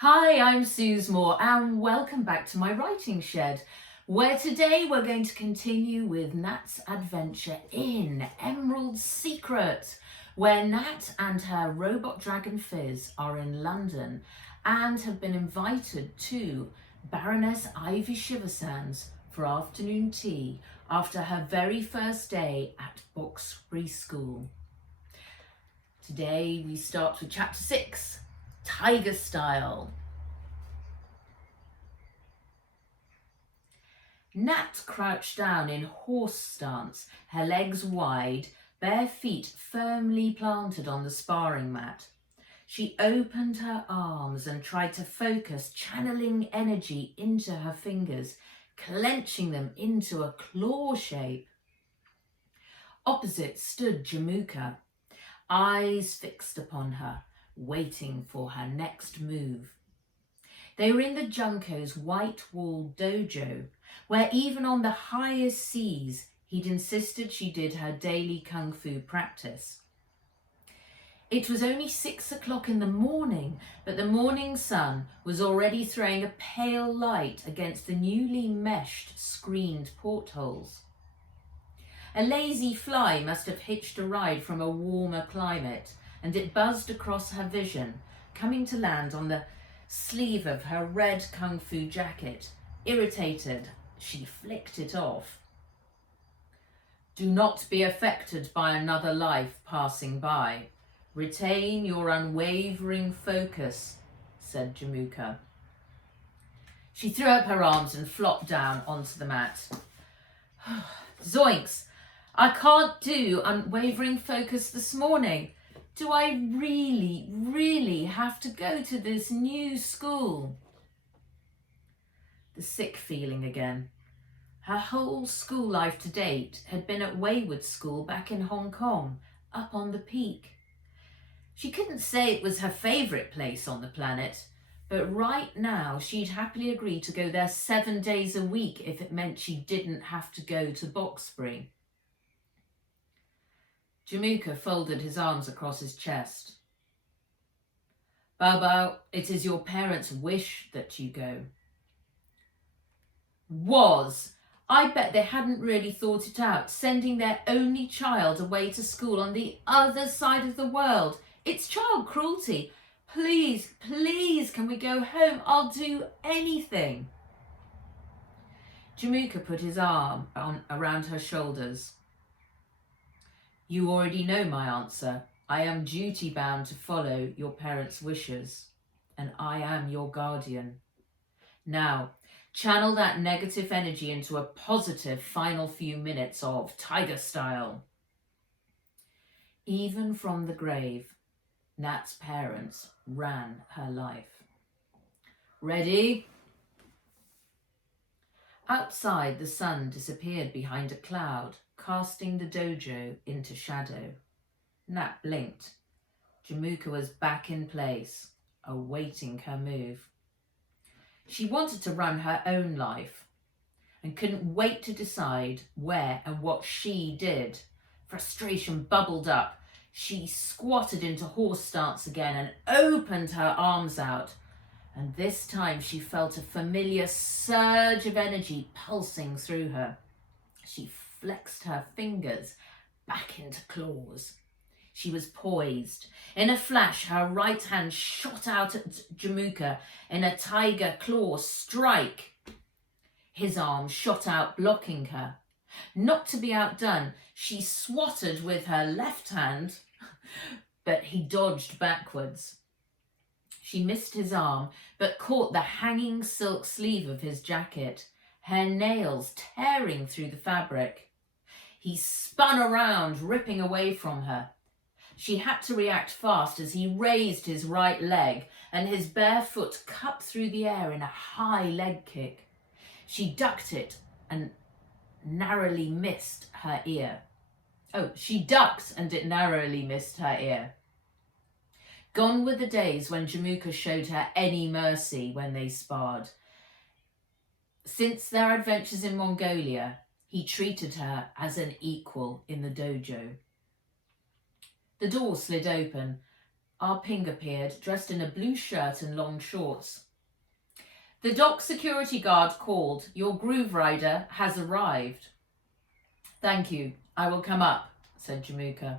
Hi, I'm Suze Moore and welcome back to my writing shed, where today we're going to continue with Nat's adventure in Emerald's Secret, where Nat and her robot dragon Fizz are in London and have been invited to Baroness Ivy Shiversands for afternoon tea after her very first day at Boxbury School. Today we start with chapter 6. Tiger Style. Nat crouched down in horse stance, her legs wide, bare feet firmly planted on the sparring mat. She opened her arms and tried to focus, channeling energy into her fingers, clenching them into a claw shape. Opposite stood Jamuka, eyes fixed upon her, waiting for her next move. They were in the Junko's white-walled dojo, where even on the highest seas, he'd insisted she did her daily kung fu practice. It was only 6 o'clock in the morning, but the morning sun was already throwing a pale light against the newly meshed, screened portholes. A lazy fly must have hitched a ride from a warmer climate, and it buzzed across her vision, coming to land on the sleeve of her red kung fu jacket. Irritated, she flicked it off. "Do not be affected by another life passing by. Retain your unwavering focus," said Jamuka. She threw up her arms and flopped down onto the mat. Zoinks! I can't do unwavering focus this morning. Do I really have to go to this new school? The sick feeling again. Her whole school life to date had been at Wayward School back in Hong Kong, up on the peak. She couldn't say it was her favourite place on the planet, but right now she'd happily agree to go there 7 days a week if it meant she didn't have to go to Boxbury. Jamuka folded his arms across his chest. "Bao, it is your parents' wish that you go." Was. I bet they hadn't really thought it out, sending their only child away to school on the other side of the world. It's child cruelty. Please, can we go home? I'll do anything. Jamuka put his arm around her shoulders. "You already know my answer. I am duty-bound to follow your parents' wishes, and I am your guardian. Now, channel that negative energy into a positive final few minutes of Tiger Style." Even from the grave, Nat's parents ran her life. "Ready?" Outside, the sun disappeared behind a cloud, casting the dojo into shadow. Nat blinked. Jamuka was back in place, awaiting her move. She wanted to run her own life and couldn't wait to decide where and what she did. Frustration bubbled up. She squatted into horse stance again and opened her arms out. And this time she felt a familiar surge of energy pulsing through her. She flexed her fingers back into claws. She was poised. In a flash, her right hand shot out at Jamuka in a tiger claw strike. His arm shot out, blocking her. Not to be outdone, she swatted with her left hand, but he dodged backwards. She missed his arm, but caught the hanging silk sleeve of his jacket, her nails tearing through the fabric. He spun around, ripping away from her. She had to react fast as he raised his right leg and his bare foot cut through the air in a high leg kick. She ducked it and narrowly missed her ear. She ducked and it narrowly missed her ear. Gone were the days when Jamuka showed her any mercy when they sparred. Since their adventures in Mongolia, he treated her as an equal in the dojo. The door slid open Ah Ping appeared, dressed in a blue shirt and long shorts. The dock security guard called. Your groove rider has arrived. Thank you. I will come up, said Jamuka.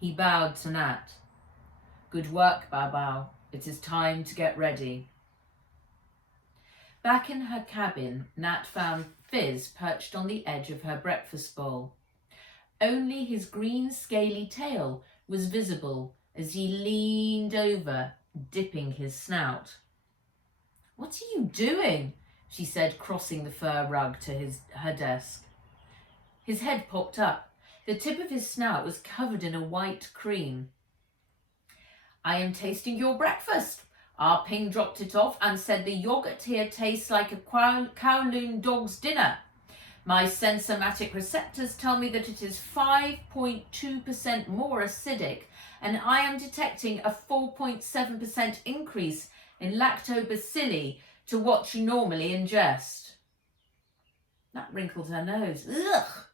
He bowed to Nat. Good work, Bao Bao. It is time to get ready. Back in her cabin, Nat found Fizz perched on the edge of her breakfast bowl. Only his green scaly tail was visible as he leaned over, dipping his snout. What are you doing? She said, crossing the fur rug to her desk. His head popped up. The tip of his snout was covered in a white cream. I am tasting your breakfast. Ah Ping dropped it off and said the yogurt here tastes like a Kowloon dog's dinner. My sensomatic receptors tell me that it is 5.2% more acidic, and I am detecting a 4.7% increase in lactobacilli to what you normally ingest. Nat wrinkled her nose. Ugh!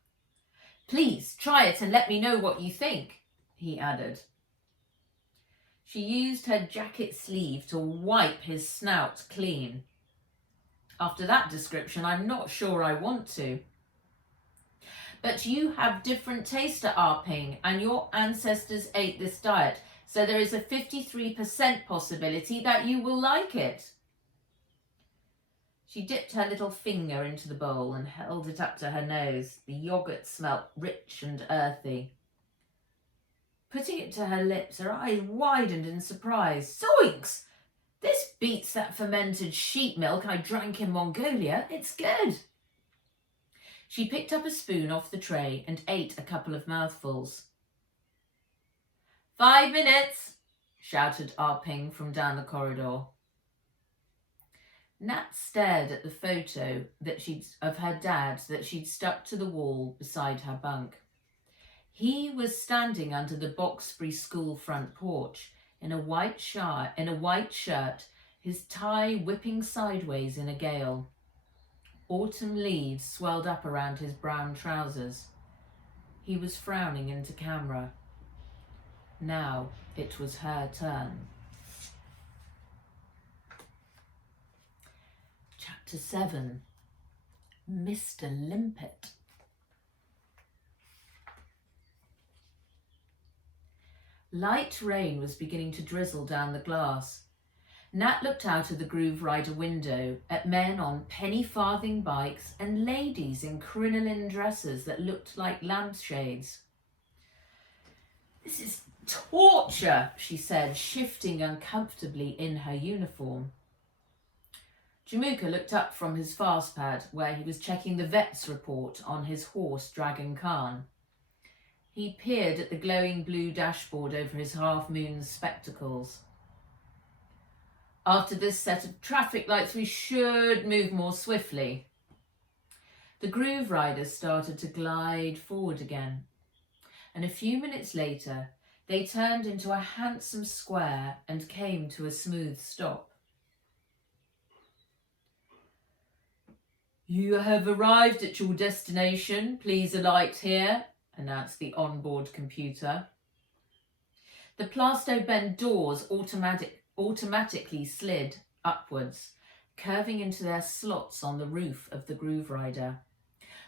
Please try it and let me know what you think, he added. She used her jacket sleeve to wipe his snout clean. After that description, I'm not sure I want to. But you have different taste at Ah Ping, and your ancestors ate this diet, so there is a 53% possibility that you will like it. She dipped her little finger into the bowl and held it up to her nose. The yogurt smelt rich and earthy. Putting it to her lips, her eyes widened in surprise. Zoinks! This beats that fermented sheep milk I drank in Mongolia. It's good. She picked up a spoon off the tray and ate a couple of mouthfuls. 5 minutes, shouted Ah Ping from down the corridor. Nat stared at the photo of her dad that she'd stuck to the wall beside her bunk. He was standing under the Boxbury School front porch in a white shirt, his tie whipping sideways in a gale. Autumn leaves swelled up around his brown trousers. He was frowning into camera. Now it was her turn. Chapter 7. Mr Limpet. Light rain was beginning to drizzle down the glass. Nat looked out of the groove rider window at men on penny-farthing bikes and ladies in crinoline dresses that looked like lampshades. This is torture, she said, shifting uncomfortably in her uniform. Jamuka looked up from his fast pad where he was checking the vet's report on his horse Dragon Khan. He peered at the glowing blue dashboard over his half-moon spectacles. After this set of traffic lights, we should move more swiftly. The groove riders started to glide forward again, and a few minutes later, they turned into a handsome square and came to a smooth stop. You have arrived at your destination. Please alight here, announced the onboard computer. The Plasto-Bend doors automatically slid upwards, curving into their slots on the roof of the groove rider.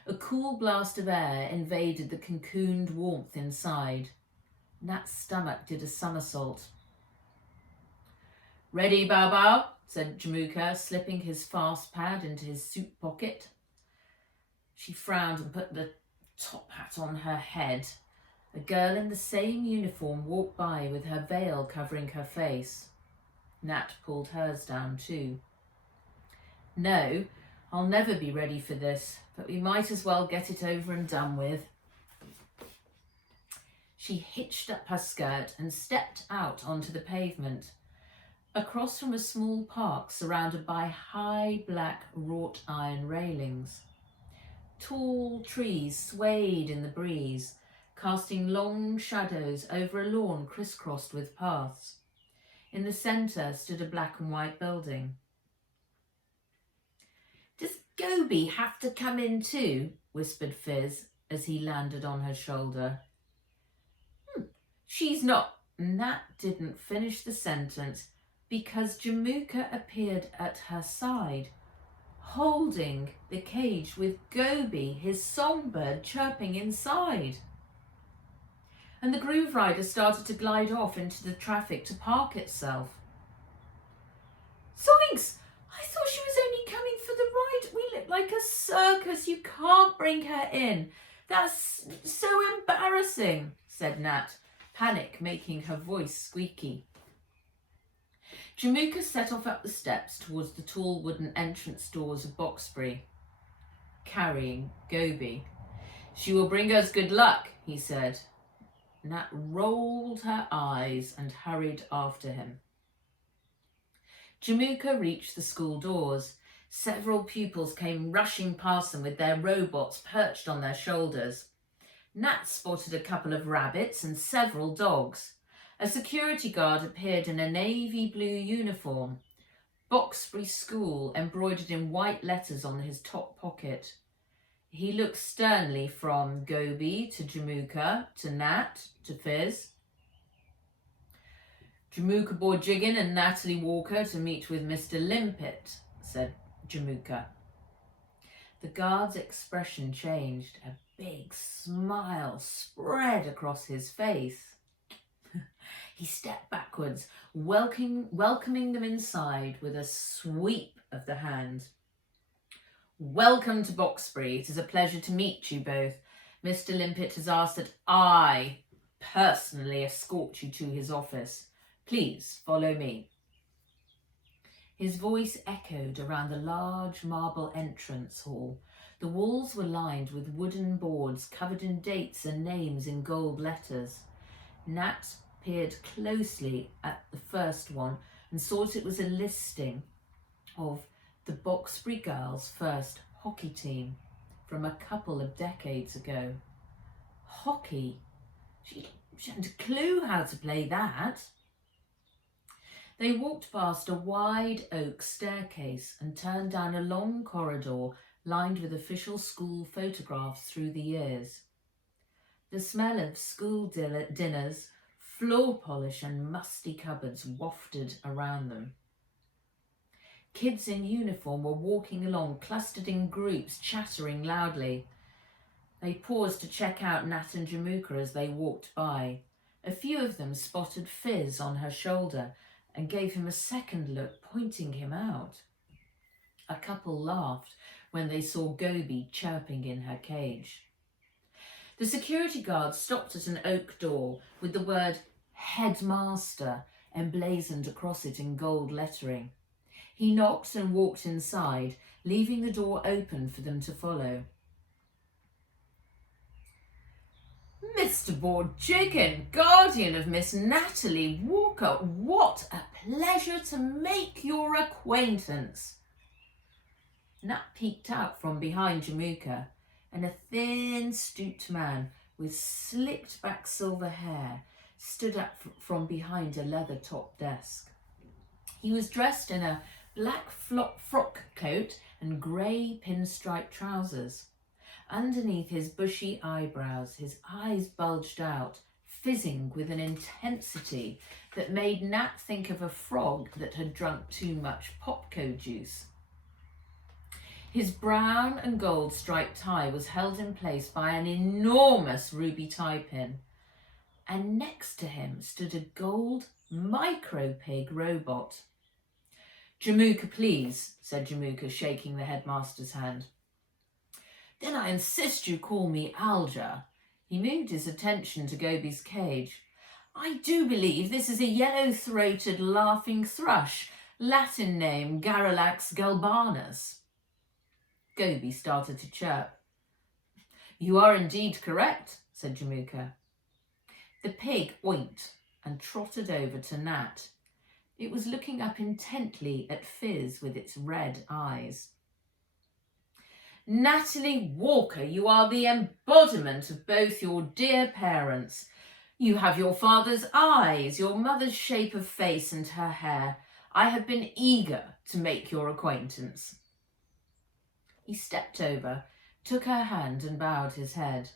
A cool blast of air invaded the cocooned warmth inside. Nat's stomach did a somersault. Ready, Bao Bao? Said Jamuka, slipping his fast pad into his suit pocket. She frowned and put the top hat on her head. A girl in the same uniform walked by with her veil covering her face. Nat pulled hers down too. No, I'll never be ready for this, but we might as well get it over and done with. She hitched up her skirt and stepped out onto the pavement, across from a small park surrounded by high black wrought iron railings. Tall trees swayed in the breeze, casting long shadows over a lawn crisscrossed with paths. In the centre stood a black and white building. Does Gobi have to come in too? Whispered Fizz as he landed on her shoulder. She's not Nat didn't finish the sentence because Jamuka appeared at her side, holding the cage with Goby, his songbird, chirping inside. And the groove rider started to glide off into the traffic to park itself. Zoinks! I thought she was only coming for the ride. We look like a circus. You can't bring her in. That's so embarrassing, said Nat, panic making her voice squeaky. Jamuka set off up the steps towards the tall wooden entrance doors of Boxbury, carrying Goby. She will bring us good luck, he said. Nat rolled her eyes and hurried after him. Jamuka reached the school doors. Several pupils came rushing past them with their robots perched on their shoulders. Nat spotted a couple of rabbits and several dogs. A security guard appeared in a navy blue uniform. Boxbury School embroidered in white letters on his top pocket. He looked sternly from Goby to Jamuka to Nat to Fizz. Jamuka bore Jiggin and Natalie Walker to meet with Mr Limpet, said Jamuka. The guard's expression changed. A big smile spread across his face. He stepped backwards, welcoming them inside with a sweep of the hand. Welcome to Boxbury. It is a pleasure to meet you both. Mr Limpet has asked that I personally escort you to his office. Please follow me. His voice echoed around the large marble entrance hall. The walls were lined with wooden boards covered in dates and names in gold letters. Nat peered closely at the first one and saw it was a listing of the Boxbury girls' first hockey team from a couple of decades ago. Hockey? She hadn't a clue how to play that. They walked past a wide oak staircase and turned down a long corridor lined with official school photographs through the years. The smell of school dinners, floor polish and musty cupboards wafted around them. Kids in uniform were walking along, clustered in groups, chattering loudly. They paused to check out Nat and Jamuka as they walked by. A few of them spotted Fizz on her shoulder and gave him a second look, pointing him out. A couple laughed when they saw Goby chirping in her cage. The security guard stopped at an oak door with the word Headmaster emblazoned across it in gold lettering. He knocked and walked inside, leaving the door open for them to follow. Mr Borjiggin, guardian of Miss Natalie Walker, what a pleasure to make your acquaintance. Nat peeked out from behind Jamuka, and a thin, stooped man with slicked back silver hair stood up from behind a leather-topped desk. He was dressed in a black frock coat and grey pinstripe trousers. Underneath his bushy eyebrows, his eyes bulged out, fizzing with an intensity that made Nat think of a frog that had drunk too much Popco juice. His brown and gold striped tie was held in place by an enormous ruby tie pin, and next to him stood a gold micro pig robot. Jamuka, please, said Jamuka, shaking the headmaster's hand. Then I insist you call me Alger. He moved his attention to Goby's cage. I do believe this is a yellow-throated laughing thrush, Latin name Garrulax galbanus. Goby started to chirp. You are indeed correct, said Jamuka. The pig oinked and trotted over to Nat. It was looking up intently at Fizz with its red eyes. Natalie Walker, you are the embodiment of both your dear parents. You have your father's eyes, your mother's shape of face and her hair. I have been eager to make your acquaintance. He stepped over, took her hand and bowed his head.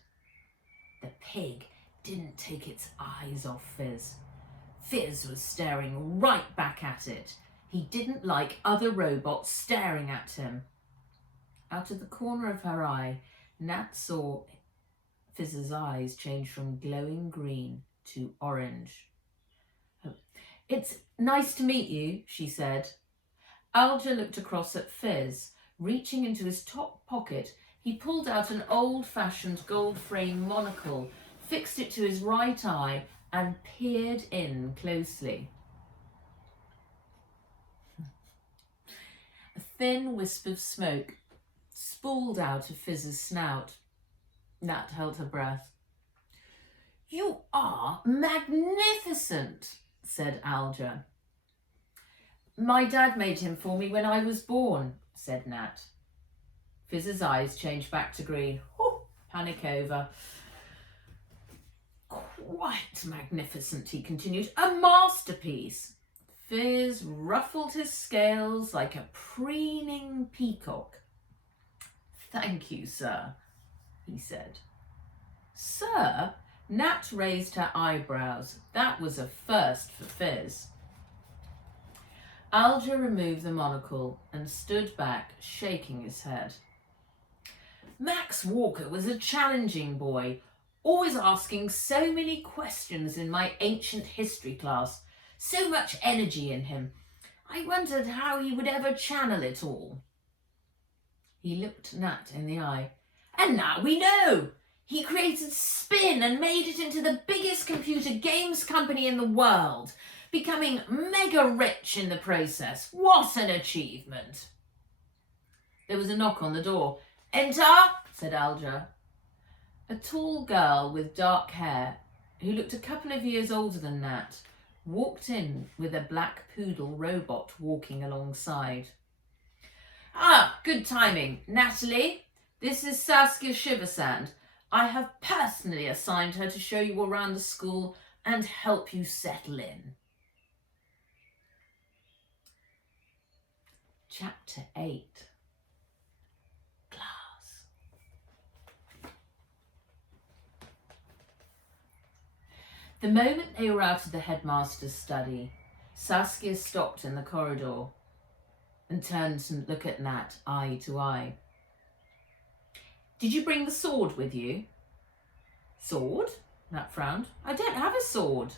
The pig didn't take its eyes off Fizz. Fizz was staring right back at it. He didn't like other robots staring at him. Out of the corner of her eye, Nat saw Fizz's eyes change from glowing green to orange. "It's nice to meet you," she said. Alger looked across at Fizz. Reaching into his top pocket, he pulled out an old-fashioned gold-frame monocle, fixed it to his right eye, and peered in closely. A thin wisp of smoke spooled out of Fizz's snout. Nat held her breath. "You are magnificent," said Alger. "My dad made him for me when I was born," said Nat. Fizz's eyes changed back to green. Panic over. "Quite magnificent," he continued. "A masterpiece." Fizz ruffled his scales like a preening peacock. "Thank you, sir," he said. "Sir?" Nat raised her eyebrows. That was a first for Fizz. Alger removed the monocle and stood back, shaking his head. "Max Walker was a challenging boy, always asking so many questions in my ancient history class. So much energy in him. I wondered how he would ever channel it all." He looked Nat in the eye. "And now we know! He created Spin and made it into the biggest computer games company in the world, becoming mega rich in the process. What an achievement!" There was a knock on the door. "Enter," said Alger. A tall girl with dark hair, who looked a couple of years older than Nat, walked in with a black poodle robot walking alongside. "Ah, good timing. Natalie, this is Saskia Shiversand. I have personally assigned her to show you around the school and help you settle in." Chapter 8. Class. The moment they were out of the headmaster's study, Saskia stopped in the corridor and turned to look at Nat eye to eye. "Did you bring the sword with you?" "Sword?" Nat frowned. "I don't have a sword."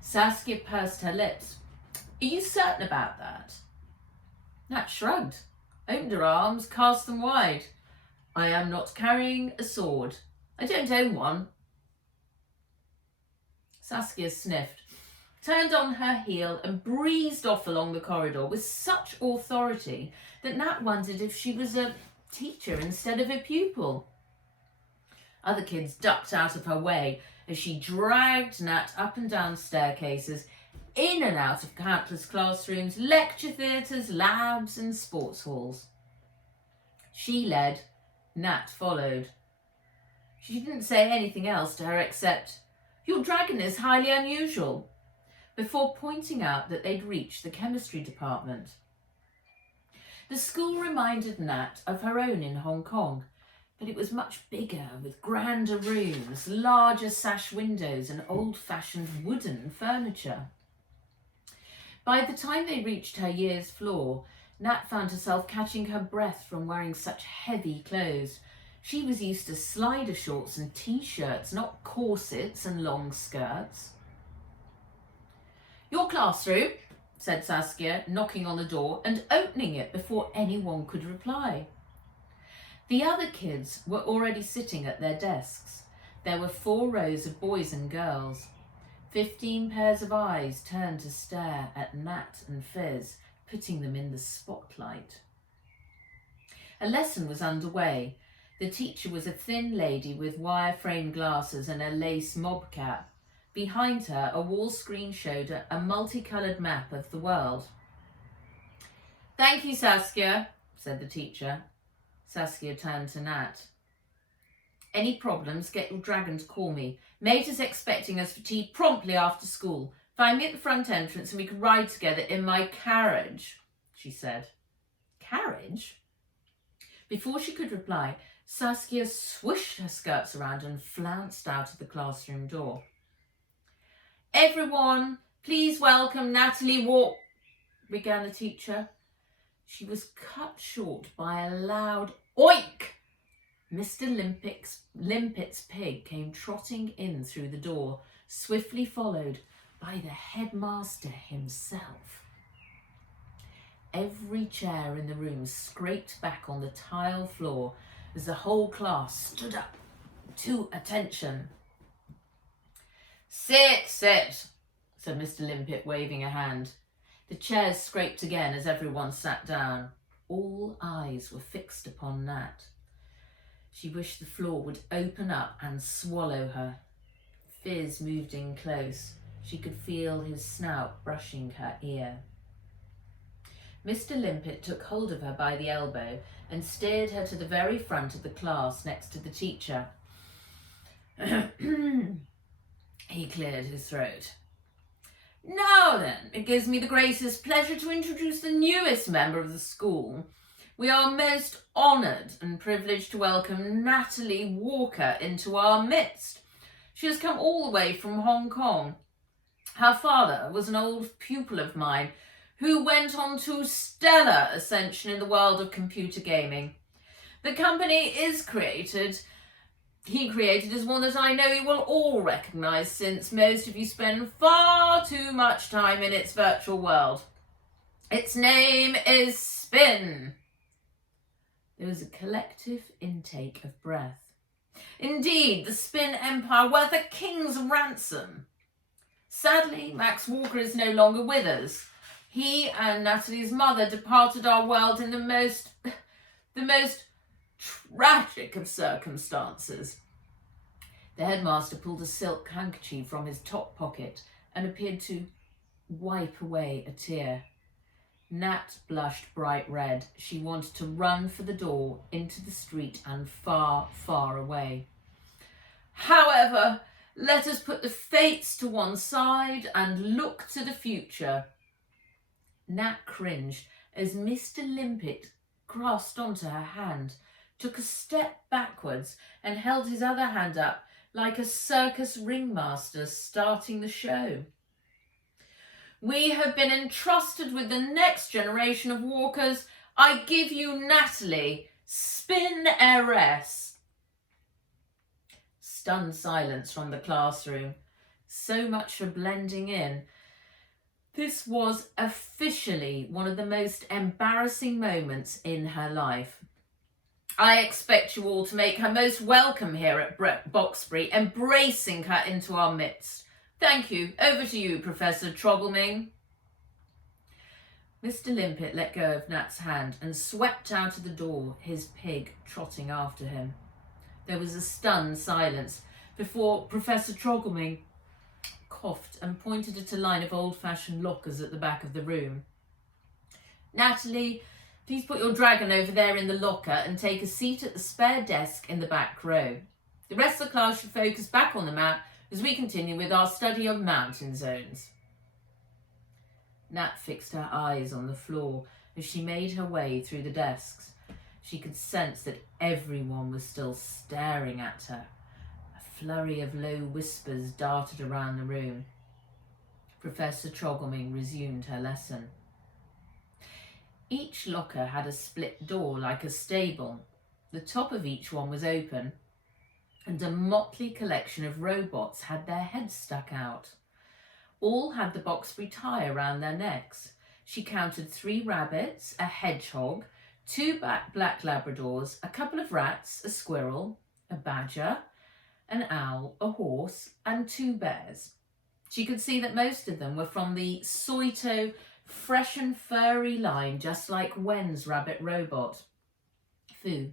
Saskia pursed her lips. "Are you certain about that?" Nat shrugged, opened her arms, cast them wide. "I am not carrying a sword. I don't own one." Saskia sniffed, turned on her heel and breezed off along the corridor with such authority that Nat wondered if she was a teacher instead of a pupil. Other kids ducked out of her way as she dragged Nat up and down staircases, in and out of countless classrooms, lecture theatres, labs and sports halls. She led, Nat followed. She didn't say anything else to her except, "Your dragon is highly unusual," before pointing out that they'd reached the chemistry department. The school reminded Nat of her own in Hong Kong, but it was much bigger, with grander rooms, larger sash windows and old-fashioned wooden furniture. By the time they reached her year's floor, Nat found herself catching her breath from wearing such heavy clothes. She was used to slider shorts and t-shirts, not corsets and long skirts. "Your classroom," said Saskia, knocking on the door and opening it before anyone could reply. The other kids were already sitting at their desks. There were 4 rows of boys and girls. 15 pairs of eyes turned to stare at Nat and Fizz, putting them in the spotlight. A lesson was underway. The teacher was a thin lady with wire-frame glasses and a lace mob cap. Behind her, a wall screen showed a multicoloured map of the world. "Thank you, Saskia," said the teacher. Saskia turned to Nat. "Any problems, get your dragon to call me. Mate is expecting us for tea promptly after school. Find me at the front entrance and we can ride together in my carriage," she said. "Carriage?" Before she could reply, Saskia swished her skirts around and flounced out of the classroom door. Everyone, please welcome Natalie began the teacher. She was cut short by a loud oink. Mr Limpet's pig came trotting in through the door, swiftly followed by the headmaster himself. Every chair in the room scraped back on the tile floor as the whole class stood up to attention. Sit, said Mr Limpet, waving a hand. The chairs scraped again as everyone sat down. All eyes were fixed upon Nat. She wished the floor would open up and swallow her. Fizz moved in close. She could feel his snout brushing her ear. Mr Limpet took hold of her by the elbow and steered her to the very front of the class next to the teacher. He cleared his throat. Now then, it gives me the greatest pleasure to introduce the newest member of the school. We are most honoured and privileged to welcome Natalie Walker into our midst. She has come all the way from Hong Kong. Her father was an old pupil of mine who went on to stellar ascension in the world of computer gaming. The company he created is one that I know you will all recognise, since most of you spend far too much time in its virtual world. Its name is Spin. There was a collective intake of breath. Indeed, the Spin Empire worth a king's ransom. Sadly, Max Walker is no longer with us. He and Natalie's mother departed our world in the most tragic of circumstances. The headmaster pulled a silk handkerchief from his top pocket and appeared to wipe away a tear. Nat blushed bright red. She wanted to run for the door, into the street and far, far away. However, let us put the fates to one side and look to the future. Nat cringed as Mr Limpet grasped onto her hand, took a step backwards and held his other hand up like a circus ringmaster starting the show. We have been entrusted with the next generation of walkers. I give you Natalie, Spin Heiress. Stunned silence from the classroom. So much for blending in. This was officially one of the most embarrassing moments in her life. I expect you all to make her most welcome here at Boxbury, embracing her into our midst. Thank you. Over to you, Professor Troggleming. Mr Limpet let go of Nat's hand and swept out of the door, his pig trotting after him. There was a stunned silence before Professor Troggleming coughed and pointed at a line of old-fashioned lockers at the back of the room. Natalie, please put your dragon over there in the locker and take a seat at the spare desk in the back row. The rest of the class should focus back on the map as we continue with our study of mountain zones. Nat fixed her eyes on the floor as she made her way through the desks. She could sense that everyone was still staring at her. A flurry of low whispers darted around the room. Professor Troggleming resumed her lesson. Each locker had a split door like a stable. The top of each one was open, and a motley collection of robots had their heads stuck out. All had the Boxbury tie around their necks. She counted 3 rabbits, a hedgehog, 2 black Labradors, a couple of rats, a squirrel, a badger, an owl, a horse, and 2 bears. She could see that most of them were from the Soito fresh and furry line, just like Wen's rabbit robot. Phoo.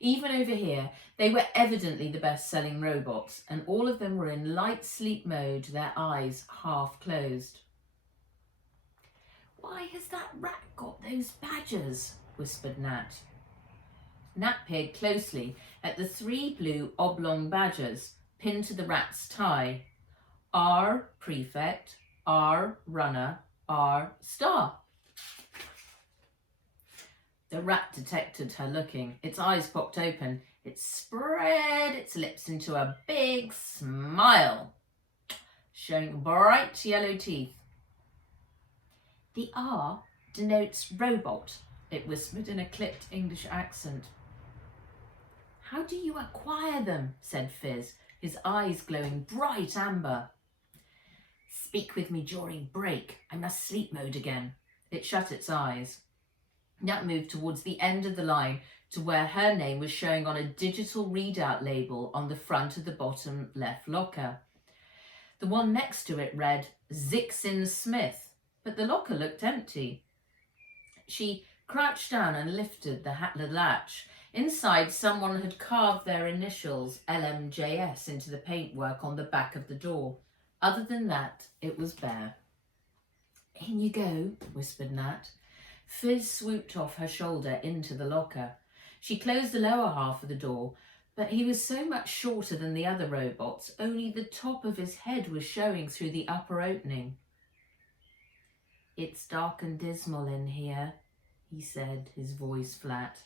Even over here, they were evidently the best-selling robots, and all of them were in light sleep mode, their eyes half closed. Why has that rat got those badgers? Whispered Nat. Nat peered closely at the 3 blue oblong badgers pinned to the rat's tie. R Prefect, R Runner, R Star. The rat detected her looking. Its eyes popped open. It spread its lips into a big smile. showing bright yellow teeth. The R denotes robot, it whispered in a clipped English accent. How do you acquire them? Said Fizz, his eyes glowing bright amber. Speak with me during break. I must sleep mode again. It shut its eyes. Nat moved towards the end of the line to where her name was showing on a digital readout label on the front of the bottom left locker. The one next to it read Zixin Smith, but the locker looked empty. She crouched down and lifted the latch. Inside, someone had carved their initials, LMJS, into the paintwork on the back of the door. Other than that, it was bare. In you go, whispered Nat. Fizz swooped off her shoulder into the locker. She closed the lower half of the door, but he was so much shorter than the other robots, only the top of his head was showing through the upper opening. It's dark and dismal in here, he said, his voice flat.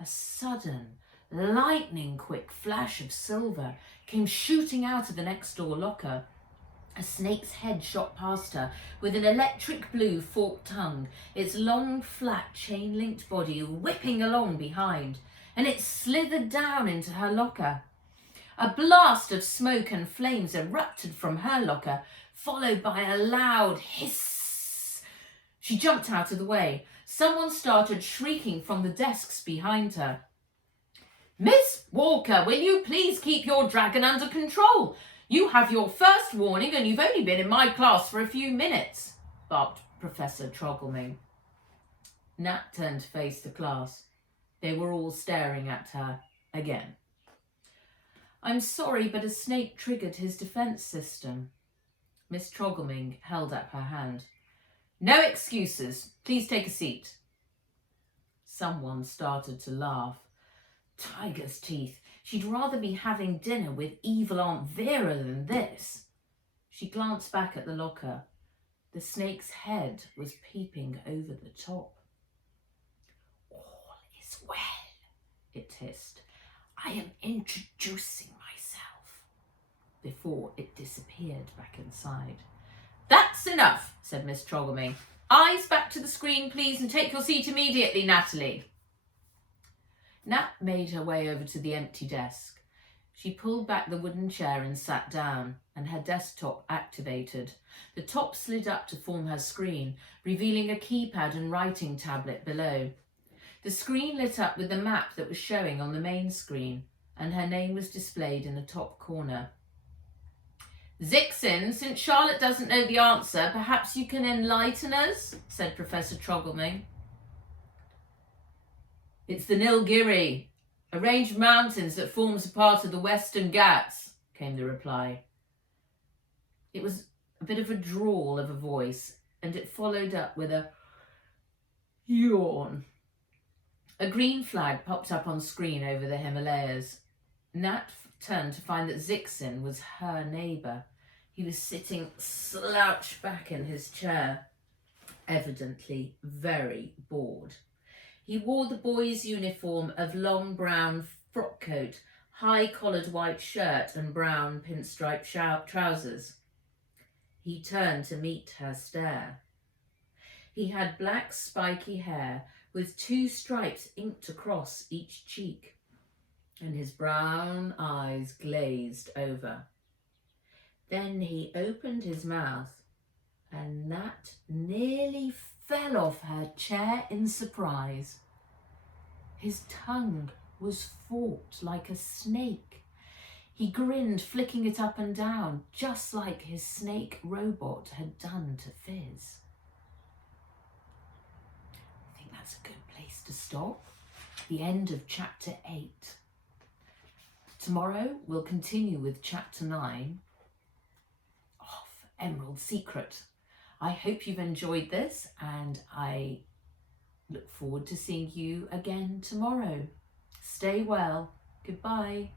A sudden, lightning-quick flash of silver came shooting out of the next-door locker. A snake's head shot past her with an electric blue forked tongue, its long, flat, chain-linked body whipping along behind, and it slithered down into her locker. A blast of smoke and flames erupted from her locker, followed by a loud hiss. She jumped out of the way. Someone started shrieking from the desks behind her. Miss Walker, will you please keep your dragon under control? You have your first warning and you've only been in my class for a few minutes, barked Professor Troggleming. Nat turned to face the class. They were all staring at her again. I'm sorry, but a snake triggered his defence system. Miss Troggleming held up her hand. No excuses. Please take a seat. Someone started to laugh. Tiger's teeth. She'd rather be having dinner with evil Aunt Vera than this. She glanced back at the locker. The snake's head was peeping over the top. All is well, it hissed. I am introducing myself. Before it disappeared back inside. That's enough, said Miss Troggleming. Eyes back to the screen, please, and take your seat immediately, Natalie. Nat made her way over to the empty desk. She pulled back the wooden chair and sat down, and her desktop activated. The top slid up to form her screen, revealing a keypad and writing tablet below. The screen lit up with the map that was showing on the main screen, and her name was displayed in the top corner. Zixin, since Charlotte doesn't know the answer, perhaps you can enlighten us, said Professor Troggleming. It's the Nilgiri, a range of mountains that forms a part of the Western Ghats, came the reply. It was a bit of a drawl of a voice, and it followed up with a yawn. A green flag popped up on screen over the Himalayas. Nat turned to find that Zixin was her neighbour. He was sitting slouched back in his chair, evidently very bored. He wore the boy's uniform of long brown frock coat, high-collared white shirt and brown pinstripe trousers. He turned to meet her stare. He had black spiky hair with 2 stripes inked across each cheek, and his brown eyes glazed over. Then he opened his mouth, and Nat nearly fell off her chair in surprise. His tongue was forked like a snake. He grinned, flicking it up and down, just like his snake robot had done to Fizz. I think that's a good place to stop. The end of chapter 8. Tomorrow we'll continue with chapter 9 of Emerald Secret. I hope you've enjoyed this, and I look forward to seeing you again tomorrow. Stay well. Goodbye.